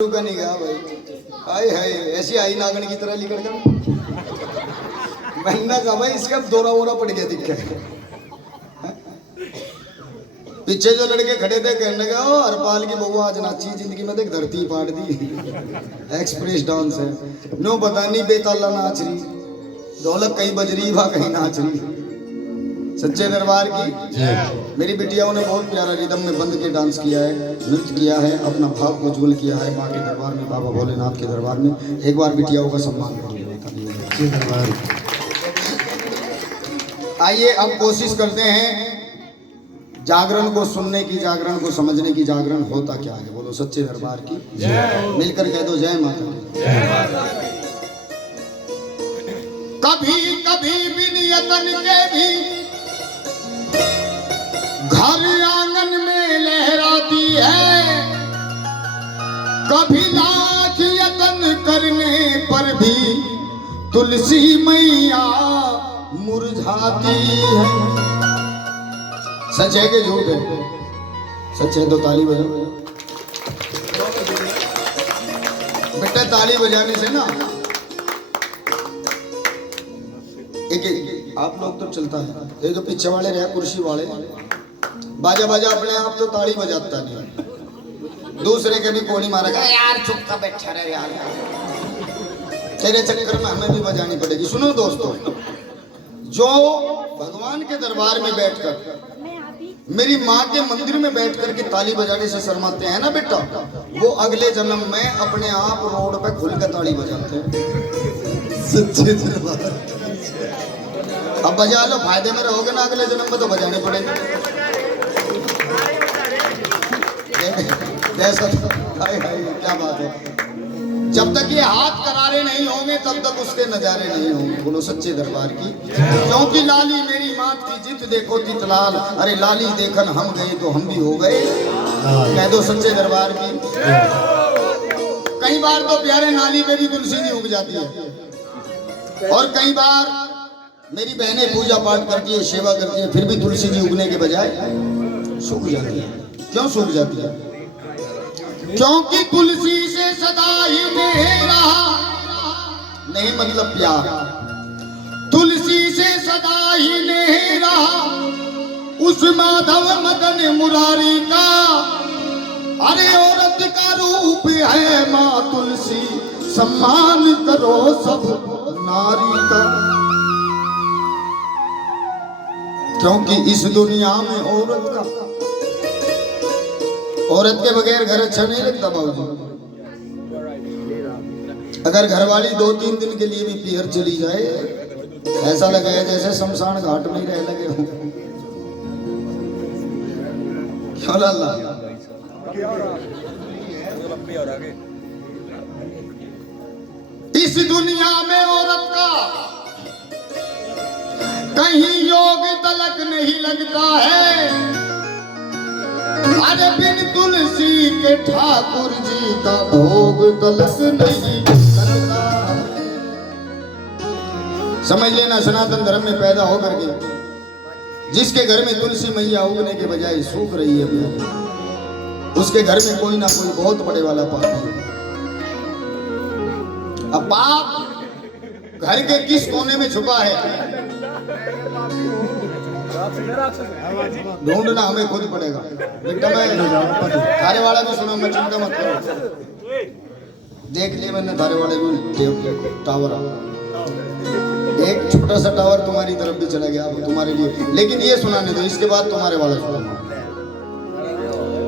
का नहीं गया भाई। हाय हाय ऐसी आई नागन की तरह लिकड़ कर महीना का भाई इसका दौरा वोरा पड़ गया दिक्कत। पीछे जो लड़के खड़े थे कहने लगे ओ हरपाल की बहू आज नाची जिंदगी में देख धरती फाड़ दी। एक्सप्रेस डांस है नो पता नहीं बेताला नाच रही ढोलक कहीं बज रही वहां कहीं नाच रही। सच्चे दरबार की मेरी बिटियाओं ने बहुत प्यारा रिदम में बंद के डांस किया है, नृत्य किया है, अपना भाव को उज्जवल किया है माँ के दरबार में, बाबा भोलेनाथ के दरबार में। एक बार बिटियाओं का सम्मान करिए। आइए अब कोशिश करते हैं जागरण को सुनने की, जागरण को समझने की। जागरण होता क्या है? बोलो सच्चे दरबार की मिलकर कह दो जय माता की। कभी कभी विनियतन के भी घर आंगन में लहराती है, कभी लाख यतन करने पर भी तुलसी मैया मुरझाती है। सच है कि झूठ है? सच है तो ताली बजाओ बेटा। ताली बजाने से ना एक आप लोग तो चलता है, ये जो पीछे वाले रहे कुर्सी वाले बाजा बाजा अपने आप तो ताली बजाता नहीं, दूसरे के भी कोनी मारेगा यार चुप का बैठा रहे यार, तेरे चक्कर में हमें भी बजानी पड़ेगी। सुनो दोस्तों, जो भगवान के दरबार में बैठकर मेरी माँ के मंदिर में बैठकर के ताली बजाने से शर्माते हैं ना बेटा, वो अगले जन्म में अपने आप रोड पे खुल कर ताली बजाते हैं। सच्चे दरबार अब बजा लो, फायदे में रहोगे ना, अगले जन्म में तो बजाने पड़ेंगे। क्या बात है, जब तक ये हाथ करारे नहीं होंगे तब तक उसके नजारे नहीं होंगे। बोलो सच्चे दरबार की। क्योंकि लाली मेरी मात की जित देखो तितलाल, अरे लाली देखन हम गए तो हम भी हो गए। कह दो सच्चे दरबार की। कई बार तो प्यारे नाली में भी तुलसी नहीं उग जाती है, और कई बार मेरी बहनें पूजा पाठ करती है, सेवा करती है, फिर भी तुलसी जी उगने के बजाय सूख जाती है। क्यों सूख जाती है? क्योंकि तुलसी से सदा ही मेरा नहीं मतलब प्यार, तुलसी से सदा ही नहीं रहा उस माधव मदन मुरारी का। अरे औरत का रूप है माँ तुलसी, सम्मान करो सब नारी का। क्योंकि इस दुनिया में औरत के बगैर घर अच्छा नहीं लगता बाबूजी। अगर घरवाली 2-3 दिन के लिए भी पीहर चली जाए, ऐसा लगे जैसे शमशान घाट में ही रह लगे हो। क्यों लाला? इस दुनिया में औरत का कहीं योग तलक नहीं लगता है। अरे बिन तुलसी के ठाकुर जी का भोग तलक नहीं लगता। समझ लेना, सनातन धर्म में पैदा होकर के जिसके घर में तुलसी मैया उगने के बजाय सूख रही है, उसके घर में कोई ना कोई बहुत बड़े वाला पाप है। अब पाप घर के किस कोने में छुपा है ढूंढना हमें खुद पड़ेगा। बेटा मैं थारे वाला भी सुना, मैं चिंता मत करो, देख लिया मैंने थारे वाले भी टावर, एक छोटा सा टावर तुम्हारी तरफ भी चला गया तुम्हारे लिए। लेकिन ये सुनाने दो, इसके बाद तुम्हारे वाला सुना।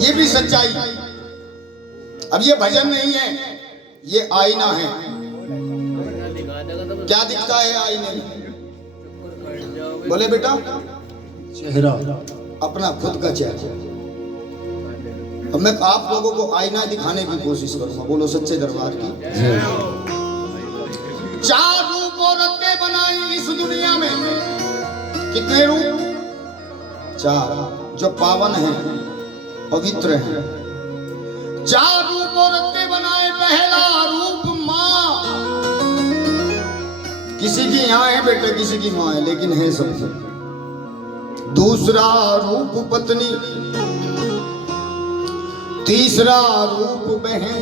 ये भी सच्चाई। अब ये भजन नहीं है, ये आईना है। क्या दिखता है आईने में? बोले बेटा चेहरा, अपना खुद का चेहरा। अब मैं आप लोगों को आईना दिखाने की कोशिश करूंगा। बोलो सच्चे दरबार की। 4 रूप औरत ने बनाई इस दुनिया में। कितने रूप? 4, जो पावन है, पवित्र है। 4 रूप औरत ने बनाए। पहला रूप माँ, किसी की यहाँ है बेटा, किसी की माँ है, लेकिन है सबसे। दूसरा रूप पत्नी, तीसरा रूप बहन,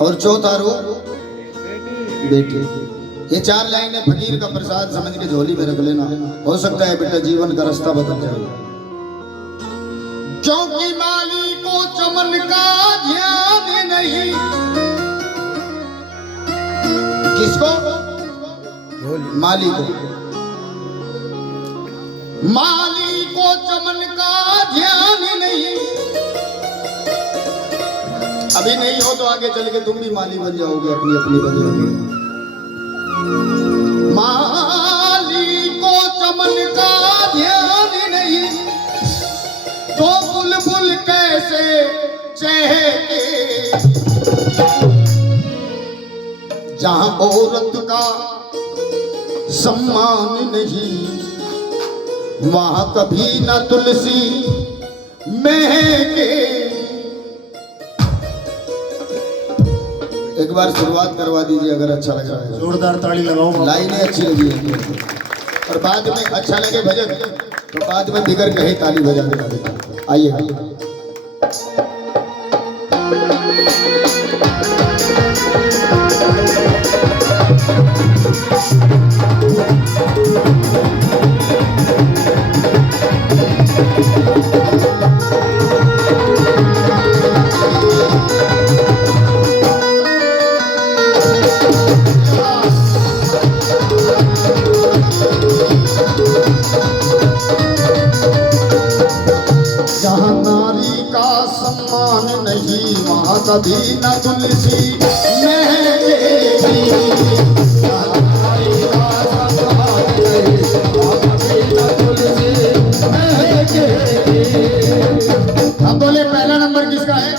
और चौथा रूप बेटी। ये 4 लाइनें फकीर का प्रसाद समझ के झोली में रख लेना, हो सकता है बेटा जीवन का रास्ता बदल जाएगा। क्योंकि माली को चमन का ध्यान नहीं। किसको? माली को। माली को चमन का ध्यान नहीं। अभी नहीं हो तो आगे चल के तुम भी माली बन जाओगे अपनी अपनी बदल में। माली को चमन का ध्यान नहीं तो बुलबुल कैसे चहके। जहां औरत का सम्मान नहीं वहां कभी न तुलसी महके। एक बार शुरुआत करवा दीजिए अगर अच्छा लग रहा है। जोरदार ताली लगाओ। लाइनें अच्छी लगी है और बाद में अच्छा लगे भजन तो बाद में बिगर कहे ताली बजा देना। आइए जहाँ नारी का सम्मान नहीं वहाँ कभी न तुलसी महकेगी। जहाँ नारी का सम्मान नहीं वहाँ कभी न तुलसी महकेगी। अब बोले पहला नंबर किसका है?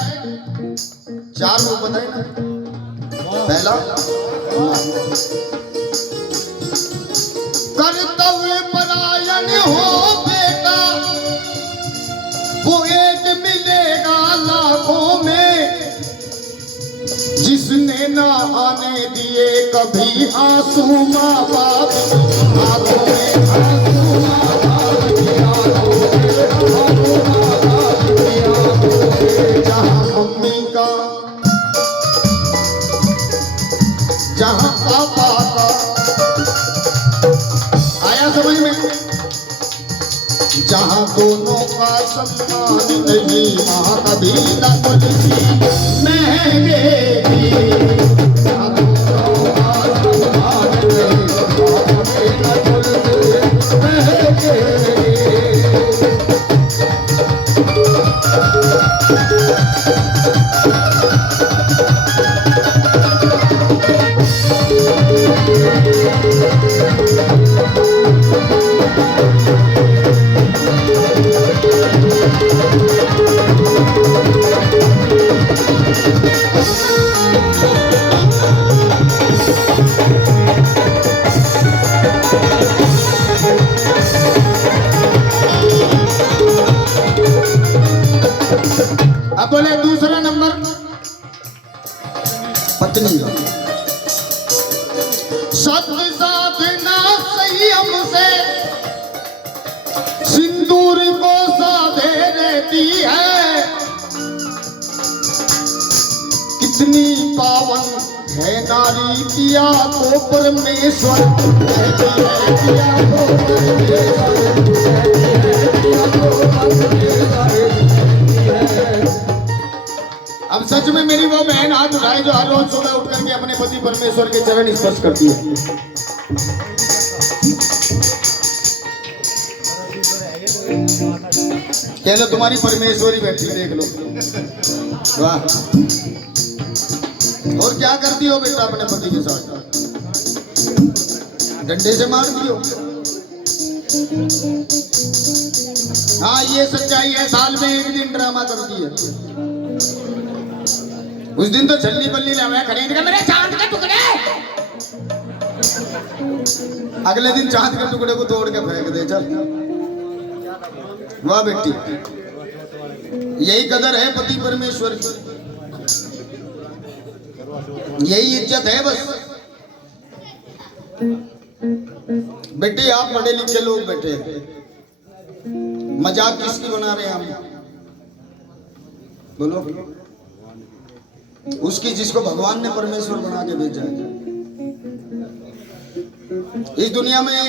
4 लोग बताए ना। पहला कर्तव्य परायण हो बेटा वो एक मिलेगा लाखों में जिसने ना आने दिए कभी आंसू माँ बाप आंखों में। आंसू माँ बाप की आंखों में। जहाँ मम्मी का जहाँ पापा का आया समझ में। जहाँ दोनों का सम्मान नहीं वहाँ कभी न तुलसी महकेगी। जहाँ दोनों का सम्मान नहीं वहाँ कभी न तुलसी महकेगी। अब बोले दूसरा नंबर पत्नी का। सत्य साधना संयम से सिंदूर को साधे रहती है। कितनी पावन है नारी किया तो परमेश्वर कहती है। किया तो परमेश्वर किया तो परमेश्वर। अब सच में मेरी वो बहन हाथ उठाए जो हर रोज सुबह उठ करके अपने पति परमेश्वर के चरण स्पर्श करती है। कह लो तुम्हारी परमेश्वरी बैठी देख लो। वाह। और क्या करती हो बेटा अपने पति के साथ? डंडे से मारती हो? हाँ ये सच्चाई है। साल में एक दिन ड्रामा करती है। उस दिन तो छल्ली बल्ली लाया खरीद कर मेरे चांद के टुकड़े। अगले दिन चांद के टुकड़े को तोड़ के फेंक दे। चल वाह बेटी। यही कदर है पति परमेश्वर की। यही इज्जत है बस। बेटी आप पढ़े लिखे लोग बैठे मजाक किसकी बना रहे हैं हम? बोलो उसकी जिसको भगवान ने परमेश्वर बना के भेजा है। इस दुनिया में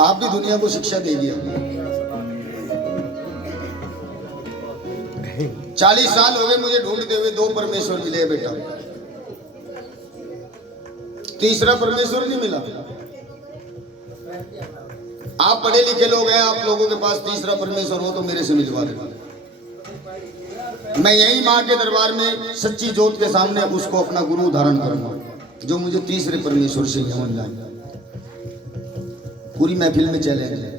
आप भी दुनिया को शिक्षा दे दिया। 40 साल हो गए मुझे ढूंढते हुए, 2 परमेश्वर मिले बेटा, तीसरा परमेश्वर नहीं मिला। आप पढ़े लिखे लोग हैं, आप लोगों के पास तीसरा परमेश्वर हो तो मेरे से मिलवा देना। मैं यही माँ के दरबार में सच्ची जोत के सामने उसको अपना गुरु धारण करूंगा, जो मुझे तीसरे परमेश्वर से मिल जाए। पूरी महफिल में चैलेंज है।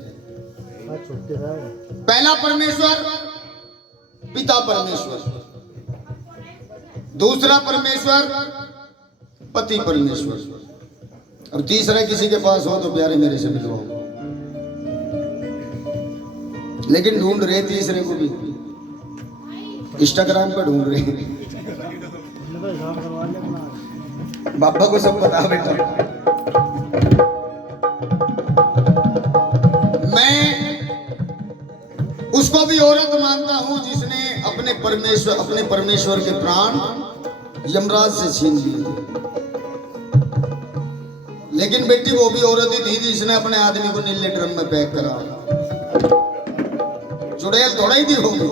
पहला परमेश्वर पिता परमेश्वर, दूसरा परमेश्वर पति परमेश्वर, और तीसरा किसी के पास हो तो प्यारे मेरे से मिलवाओ। लेकिन ढूंढ रहे तीसरे को भी, इंस्टाग्राम पर ढूंढ रहे। बाबा को सब पता बेटा। मैं उसको भी औरत मानता हूं जिसने अपने परमेश्वर के प्राण यमराज से छीन लिए। लेकिन बेटी वो भी औरत ही थी जिसने अपने आदमी को नीले ड्रम में पैक करा। चुड़ैल थोड़ा ही दी होगी।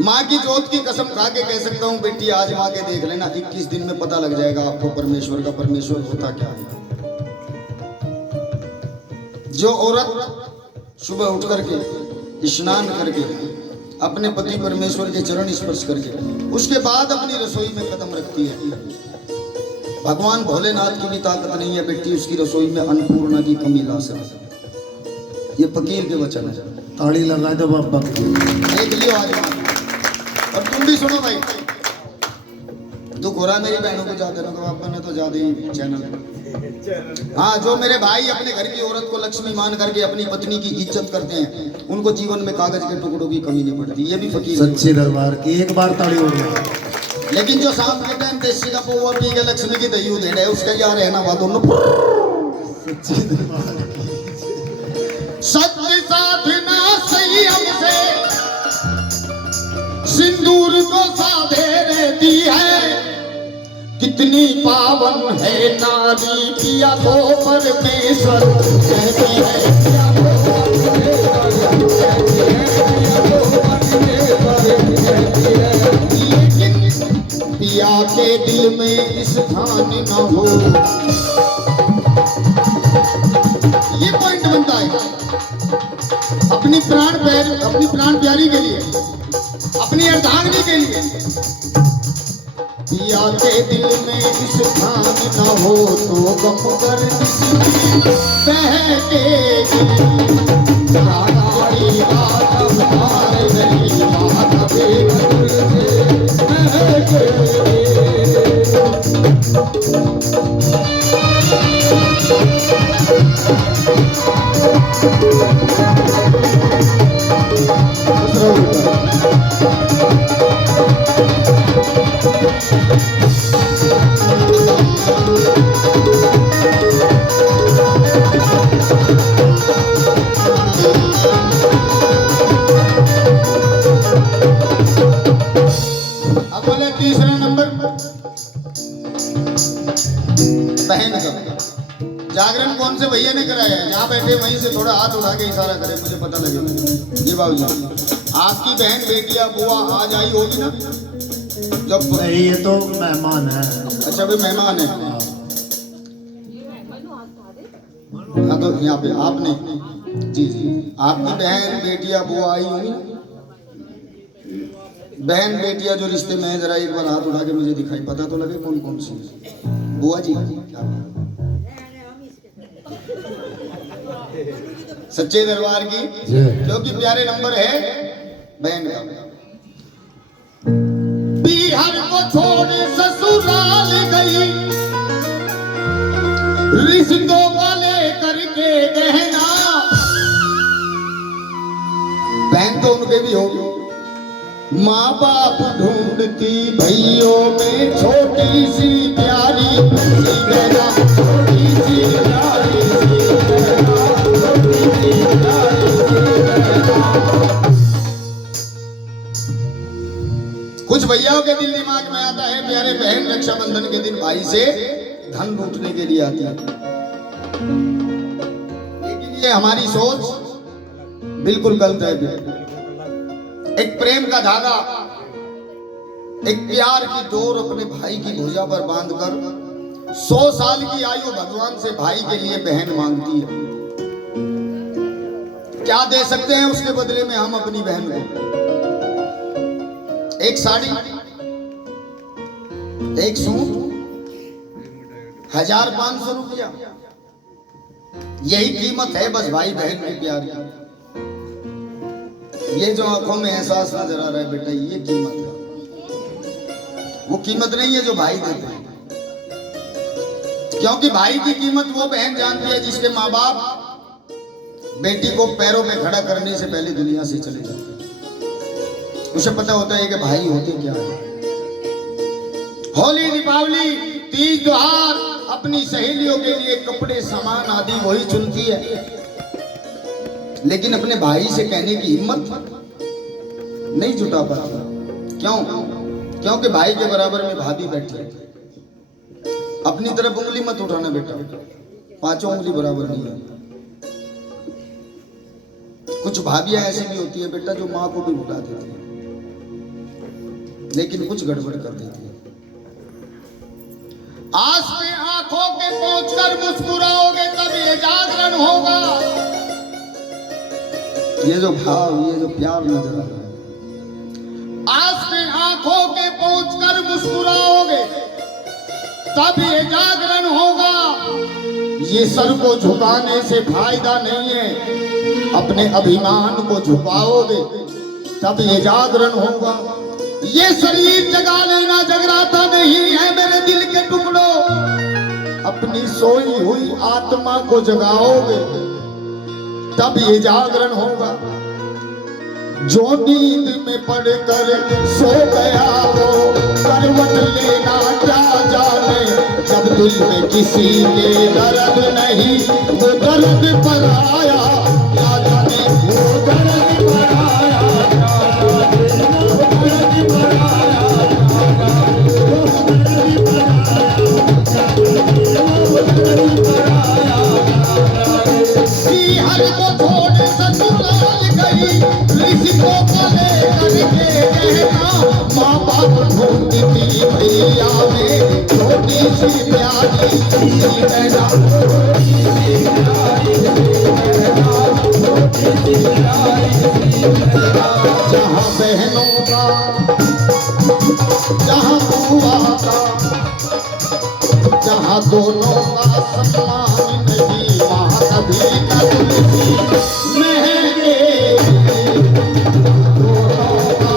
माँ की जोत की कसम खा के कह सकता हूँ बेटी, आज माँ के देख लेना, 21 दिन में पता लग जाएगा आपको परमेश्वर का परमेश्वर होता क्या है। जो औरत सुबह उठ करके स्नान करके अपने पति परमेश्वर के चरण स्पर्श करके उसके बाद अपनी रसोई में कदम रखती है, भगवान भोलेनाथ की भी ताकत नहीं है बेटी उसकी रसोई में अन्नपूर्णा की कमी ला सके। ये फकीर के वचन है। ताड़ी लगा दो बाबा एक लियो आज। और तुम भी सुनो भाई, दुख हो रहा मेरी बहनों को ज्यादा ना, बाबा ने तो ज्यादा ही चैनल। हाँ, जो मेरे भाई अपने घर की औरत को लक्ष्मी मान करके अपनी पत्नी की इज्जत करते हैं, उनको जीवन में कागज के टुकड़ों की कमी नहीं पड़ती। ये भी फकीर सच्चे दरबार की एक बार ताड़ी हो गई। लेकिन जो शाम के टाइम देसी का पोवा पी के लक्ष्मी की दही दे रहे उसका यार रहना बात दोनों। सच्चे दरबार सत्य साधना संयम से सिंदूर को साधे रहती है, कितनी पावन है नारी किया तो परमेश्वर कहती है। लेकिन पिया के दिल में स्थान न हो, ये पॉइंट बनता है। अपनी प्राण प्यारी के लिए, अपनी अर्धांगिनी के लिए पिया के दिल में स्थान न हो तो गम कर तीसरा नंबर बहन का। जागरण कौन से भैया ने कराया है? जहाँ बैठे वहीं से थोड़ा हाथ उठा के इशारा करे, मुझे पता लगे। ये बाबू आपकी बहन बेटिया बुआ आज आई होगी ना? जब नहीं, ये तो मेहमान है। अच्छा भाई मेहमान है। हाँ तो यहाँ पे आपने जी आपकी बहन बेटिया बुआ आई होगी ना? बहन बेटिया जो रिश्ते में है, जरा एक बार हाथ उठा के मुझे दिखाई, पता तो लगे कौन कौन सी बुआ जी। क्या सच्चे दरबार की, क्योंकि प्यारे नंबर है बहन का। बिहार को छोड़ ससुराल गई, रिश्तों वाले करके गहना। बहन तो उनके भी होगी। माँ बाप ढूंढती भैयों में छोटी सी प्यारी सी बहना, छोटी सी प्यारी सी बहना, छोटी सी प्यारी सी बहना। कुछ भैयाओं के दिल दिमाग में आता है प्यारे बहन रक्षाबंधन के दिन भाई से धन लूटने के लिए आती है, लेकिन ये हमारी सोच बिल्कुल गलत है। एक प्रेम का धागा, एक प्यार की डोर अपने भाई की भुजा पर बांधकर 100 साल की आयु भगवान से भाई के लिए बहन मांगती है। क्या दे सकते हैं उसके बदले में हम अपनी बहन को? एक साड़ी, एक सूट, 1500 रुपया, यही कीमत है बस भाई बहन के प्यार की। ये जो आंखों में एहसास नजर आ रहा है बेटा, ये कीमत है, वो कीमत नहीं है जो भाई देते हैं। क्योंकि भाई की कीमत वो बहन जानती है जिसके माँ बाप बेटी को पैरों में खड़ा करने से पहले दुनिया से चले जाते हैं। उसे पता होता है कि भाई होते क्या है। होली, दीपावली, तीज, त्योहार, अपनी सहेलियों के लिए कपड़े, सामान आदि वही चुनती है, लेकिन अपने भाई से कहने की हिम्मत नहीं जुटा पाता। क्यों? क्योंकि भाई के बराबर में भाभी बैठी है। अपनी तरफ उंगली मत उठाना बेटा, 5 उंगली बराबर नहीं है। कुछ भाभियां ऐसी भी होती है बेटा जो माँ को भी भुला देती है, लेकिन कुछ गड़बड़ कर देती है। आस में आंखों के पहुंचकर मुस्कुराओगे तब ये जागरण होगा। ये जो भाव, ये जो प्यार नजर आ रहा है, आस में आंखों के पहुंचकर मुस्कुराओगे तब ये जागरण होगा। ये सर को झुकाने से फायदा नहीं है, अपने अभिमान को झुकाओगे तब ये जागरण होगा। ये शरीर जगा लेना जगराता नहीं है मेरे दिल के टुकड़ों, अपनी सोई हुई आत्मा को जगाओगे तब ये जागरण होगा। जो नींद में पड़कर सो गया वो करवट लेना क्या जाने, जब दिल में किसी के दर्द नहीं वो दर्द पर आया क्या जाने, वो दर्द पर आया क्या जाने, वो दर्द पर आया क्या जाने, वो दर्द पर आया क्या जाने, वो दर्द पर आया क्या जाने। हर को छोड़ ससुराल गई, ऋषि को पले करके कहना, माँ बाप ढूंढती भैया में छोटी सी प्यारी सी बहना, छोटी सी प्यारी सी बहना, छोटी सी प्यारी सी बहना। जहाँ बहनों का, जहाँ बुआ का, जहाँ दोनों का सम्मान नहीं, वहाँ कभी न तुलसी महके। दोनों का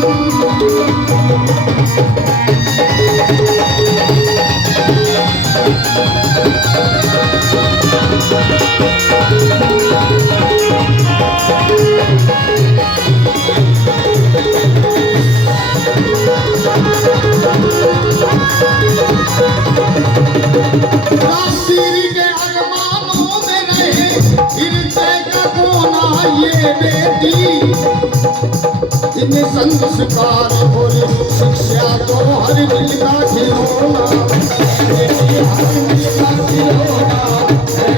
सम्मान नहीं, वहाँ कभी न तुलसी इन्हें संस्कार और शिक्षा तो हर दिल का खिलौना, मेरी हर दिल का खिलौना,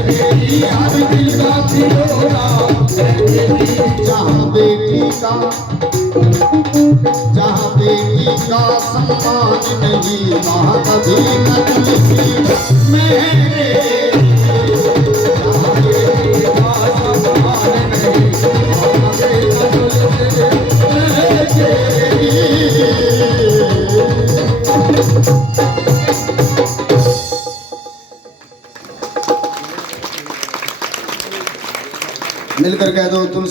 मेरी हर दिल का खिलौना। जहाँ बेटी का सम्मान नहीं, वहाँ कभी न तुलसी मेरे। जहाँ बेटी का सम्मान नहीं, वहाँ कभी न तुलसी मिलकर कह दो तुलसी।